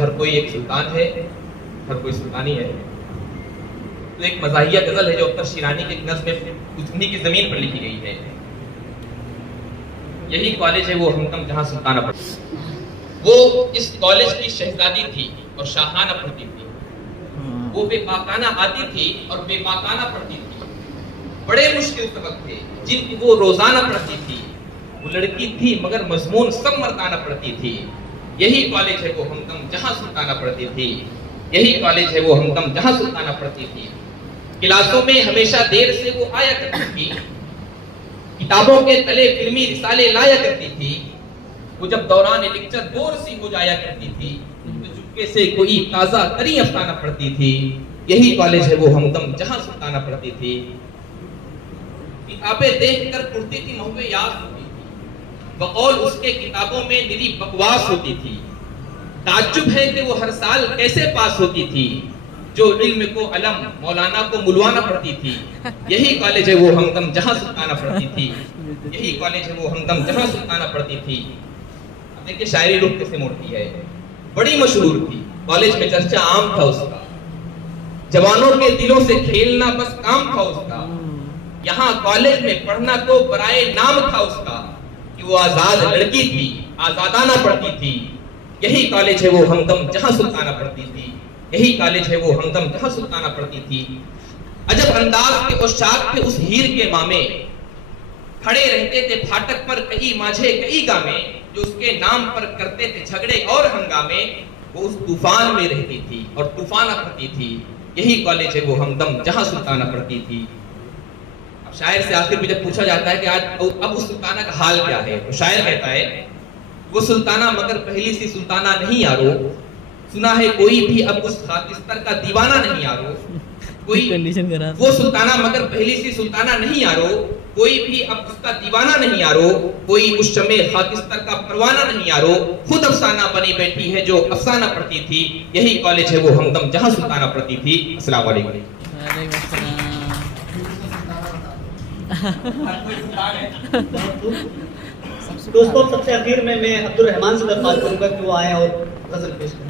हर कोई एक सुल्तान है, हर कोई सुल्तानी है। तो एक मज़ाहिया गजल है जो अख्तर शिरानी के नज़्म में उन्हीं की जमीन पर लिखी गई है। यही कॉलेज है वो हमदम जहां सुल्ताना पढ़ती। वो इस कॉलेज की शहजादी थी और शाहाना पढ़ती थी। वो बेबाकाना आती थी और बेबाकाना पढ़ती थी। बड़े मुश्किल सबक थे जिनकी वो रोजाना पढ़ती थी। वो लड़की थी मगर मजमून सब मर्दाना पढ़ती थी। यही कॉलेज है वो हमदम जहां सुल्ताना पढ़ती थी। यही कॉलेज है वो हमदम जहां सुल्ताना पढ़ती थी। क्लासों में हमेशा देर से वो आया करती थी। किताबों के तले फिल्मी रिसाले लाया करती थी। वो जब दौरान लेक्चर बोर सी हो जाया करती थी तो चुपके से कोई ताजा तरी अफसाना पढ़ती थी। यही कॉलेज है वो हमदम जहां सुल्ताना पढ़ती थी। किताबें देखकर पढ़ती थी महुए याद होती थी। बकौल उसके किताबों में निरी बकवास होती थी। ताज्जुब है कि वो हर साल कैसे पास होती थी। जो इल्म को अलम मौलाना को मुलवाना पड़ती थी। यही कॉलेज है वो हमदम जहां सुल्ताना पढ़ती थी। यही कॉलेज है वो हमदम जहां सुल्ताना पढ़ती थी। अब देखिए शायरी रुख कैसे मोड़ती है। बड़ी मशहूर थी, कॉलेज में चर्चा आम था उसका। जवानों के दिलों से खेलना बस काम था उसका। यहाँ कॉलेज में पढ़ना तो बराए नाम था उसका कि वो आजाद लड़की थी, आजादाना पढ़ती थी। यही कॉलेज है वो हमदम जहां सुल्ताना पढ़ती थी। यही कॉलेज है वो हमदम जहां सुल्ताना पढ़ती थी। अजब अंदाज के उस्ताद थे उस हीर के मामे। खड़े रहते थे फाटक पर कई माझे कई गामे। जो उसके नाम पर करते थे झगड़े और हंगामे। वो उस तूफान में रहती थी और तूफाना पढ़ती थी। यही कॉलेज है वो हमदम जहां सुल्ताना पढ़ती थी। अब शायर से आखिर में जब पूछा जाता है कि आज अब उस सुल्ताना का हाल क्या है, तो शायर कहता है वो सुल्ताना मगर पहली सी सुल्ताना नहीं यारो। सुना है कोई भी अब उस खाकिस्तर का दीवाना नहीं यारो। कोई वो सुल्ताना मगर पहली सी सुल्ताना नहीं यारो। कोई भी अब उसका दीवाना नहीं यारो। कोई उस शमे खाकिस्तर का परवाना नहीं यारो। खुद अफसाना बनी बैठी है जो अफसाना पढ़ती थी। यही कॉलेज है वो हमदम जहां सुल्ताना पढ़ती थी। अस्सलाम वालेकुम। दोस्तों सबसे आखिर में मैं अब्दुल रहमान से दरख्वास्त करूंगा कि वो आए और गजल पेश करें।